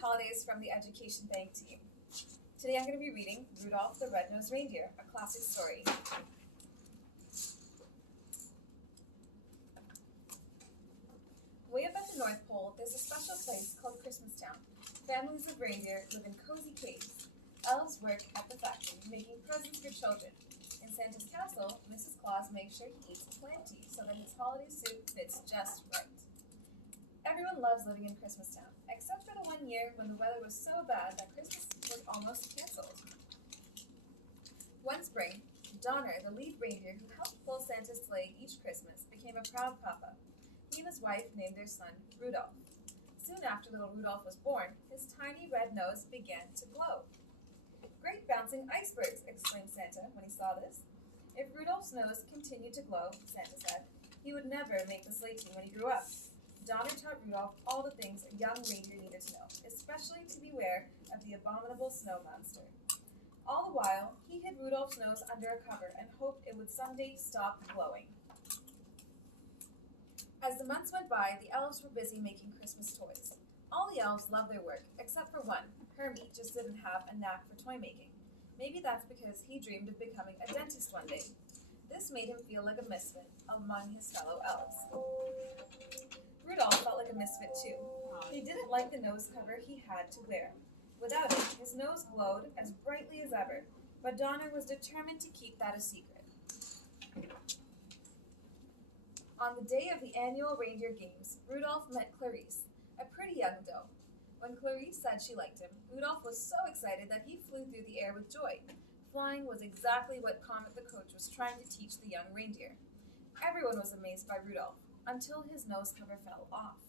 holidays from the Education Bank team. Today I'm going to be reading Rudolph the Red-Nosed Reindeer, a classic story. Way up at the North Pole, there's a special place called Christmastown. Families of reindeer live in cozy caves. Elves work at the factory, making presents for children. In Santa's castle, Mrs. Claus makes sure he eats plenty so that his holiday suit fits just right. Everyone loves living in Christmastown, except for the one year when the weather was so bad that Christmas was almost canceled. One spring, Donner, the lead reindeer who helped pull Santa's sleigh each Christmas, became a proud papa. He and his wife named their son Rudolph. Soon after little Rudolph was born, his tiny red nose began to glow. "Great bouncing icebergs!" exclaimed Santa when he saw this. If Rudolph's nose continued to glow, Santa said, he would never make the sleigh team when he grew up. Donner taught Rudolph all the things a young reindeer needed to know, especially to beware of the abominable snow monster. All the while, he hid Rudolph's nose under a cover and hoped it would someday stop glowing. As the months went by, the elves were busy making Christmas toys. All the elves loved their work, except for one. Hermie just didn't have a knack for toy making. Maybe that's because he dreamed of becoming a dentist one day. This made him feel like a misfit among his fellow elves. Rudolph felt like a misfit too. He didn't like the nose cover he had to wear. Without it, his nose glowed as brightly as ever, but Donner was determined to keep that a secret. On the day of the annual Reindeer Games, Rudolph met Clarice, a pretty young doe. When Clarice said she liked him, Rudolph was so excited that he flew through the air with joy. Flying was exactly what Comet the coach was trying to teach the young reindeer. Everyone was amazed by Rudolph, until his nose cover fell off.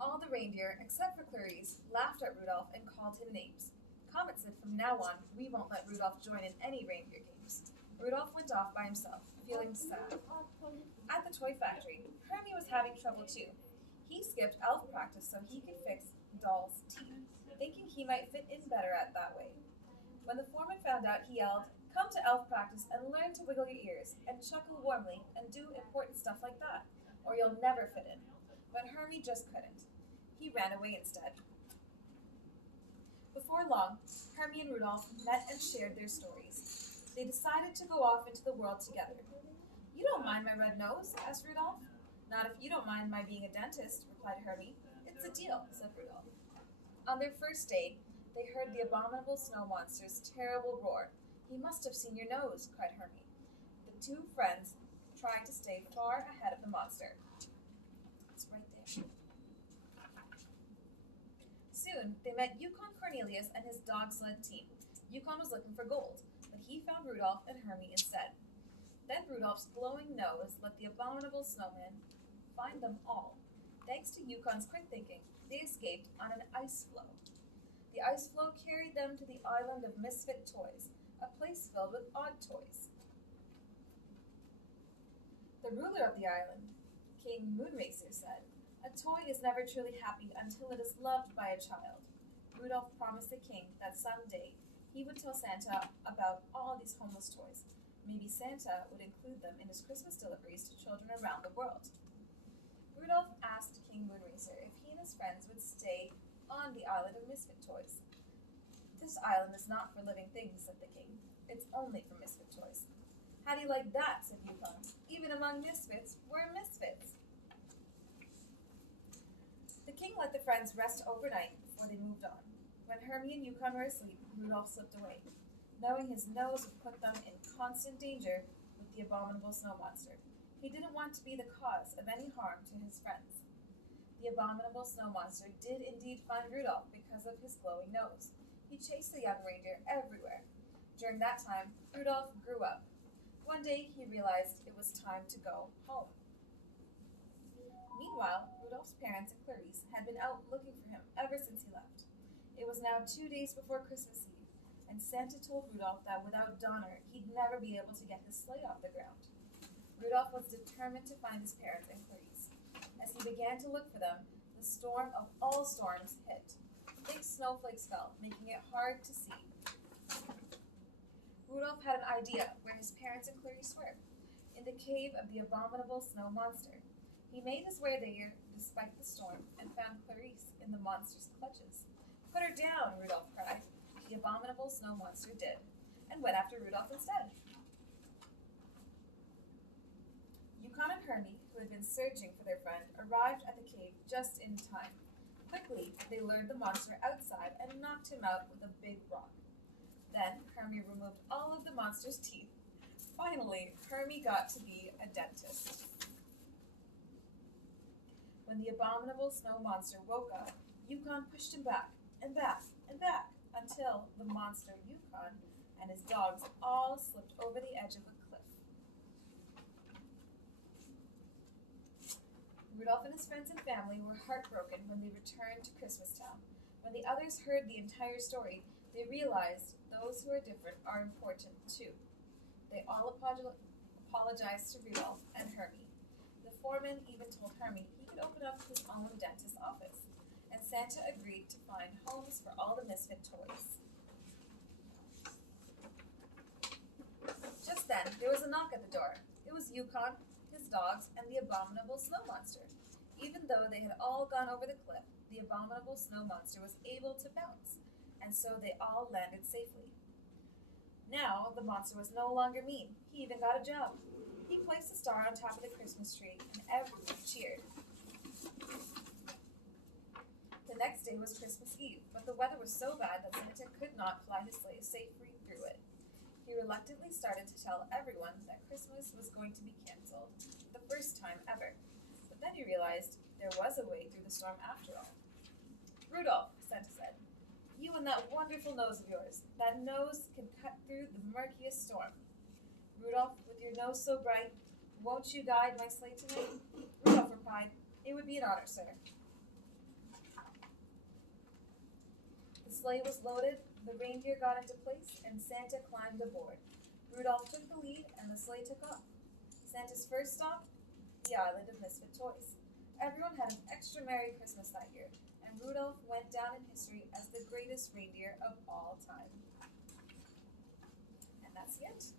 All the reindeer, except for Clarice, laughed at Rudolph and called him names. Comet said from now on, we won't let Rudolph join in any reindeer games. Rudolph went off by himself, feeling sad. At the toy factory, Hermie was having trouble too. He skipped elf practice so he could fix Doll's teeth, thinking he might fit in better at that way. When the foreman found out, he yelled, "Come to elf practice and learn to wiggle your ears and chuckle warmly and do important stuff like that, or you'll never fit in." But Hermie just couldn't. He ran away instead. Before long, Hermie and Rudolph met and shared their stories. They decided to go off into the world together. "You don't mind my red nose?" asked Rudolph. "Not if you don't mind my being a dentist," replied Hermie. "It's a deal," said Rudolph. On their first day, they heard the abominable snow monster's terrible roar. "He must have seen your nose," cried Hermie. The two friends tried to stay far ahead of the monster. It's right there. Soon, they met Yukon, Cornelius, and his dog sled team. Yukon was looking for gold, but he found Rudolph and Hermie instead. Then Rudolph's glowing nose let the abominable snowman find them all. Thanks to Yukon's quick thinking, they escaped on an ice floe. The ice floe carried them to the island of misfit toys, a place filled with odd toys. The ruler of the island, King Moonracer, said, "A toy is never truly happy until it is loved by a child." Rudolph promised the king that someday he would tell Santa about all these homeless toys. Maybe Santa would include them in his Christmas deliveries to children around the world. Rudolph asked King Moonracer if he and his friends would stay on the island of misfit toys. "This island is not for living things," said the king. "It's only for misfit toys." "How do you like that?" said Yukon. "Even among misfits, we're misfits." The king let the friends rest overnight before they moved on. When Hermie and Yukon were asleep, Rudolph slipped away, knowing his nose would put them in constant danger with the abominable snow monster. He didn't want to be the cause of any harm to his friends. The abominable snow monster did indeed find Rudolph because of his glowing nose. He chased the young reindeer everywhere. During that time, Rudolph grew up. One day, he realized it was time to go home. Meanwhile, Rudolph's parents and Clarice had been out looking for him ever since he left. It was now 2 days before Christmas Eve, and Santa told Rudolph that without Donner, he'd never be able to get his sleigh off the ground. Rudolph was determined to find his parents and Clarice. As he began to look for them, the storm of all storms hit. Big snowflakes fell, making it hard to see. Rudolph had an idea where his parents and Clarice were, in the cave of the abominable snow monster. He made his way there despite the storm and found Clarice in the monster's clutches. "Put her down," Rudolph cried. The abominable snow monster did, and went after Rudolph instead. Yukon and Hermie, who had been searching for their friend, arrived at the cave just in time. Quickly, they lured the monster outside and knocked him out with a big rock. Then, Hermie removed all of the monster's teeth. Finally, Hermie got to be a dentist. When the abominable snow monster woke up, Yukon pushed him back and back and back until the monster Yukon and his dogs all slipped over the edge of a cliff. Rudolph and his friends and family were heartbroken when they returned to Christmastown. When the others heard the entire story, they realized those who are different are important too. They all apologized to Rudolph and Hermie. The foreman even told Hermie he could open up his own dentist's office, and Santa agreed to find homes for all the misfit toys. Just then, there was a knock at the door. It was Yukon, his dogs, and the abominable snow monster. Even though they had all gone over the cliff, the abominable snow monster was able to bounce, and so they all landed safely. Now, the monster was no longer mean. He even got a job. He placed a star on top of the Christmas tree, and everyone cheered. The next day was Christmas Eve, but the weather was so bad that Santa could not fly his sleigh safely through it. He reluctantly started to tell everyone that Christmas was going to be canceled, for the first time ever. But then he realized there was a way through the storm after all. "Rudolph," Santa said, "you and that wonderful nose of yours. That nose can cut through the murkiest storm. Rudolph, with your nose so bright, won't you guide my sleigh tonight?" Rudolph replied, "It would be an honor, sir." The sleigh was loaded, the reindeer got into place, and Santa climbed aboard. Rudolph took the lead, and the sleigh took off. Santa's first stop? The island of misfit toys. Everyone had an extra Merry Christmas that year, and Rudolph went down in history as the greatest reindeer of all time. And that's the end.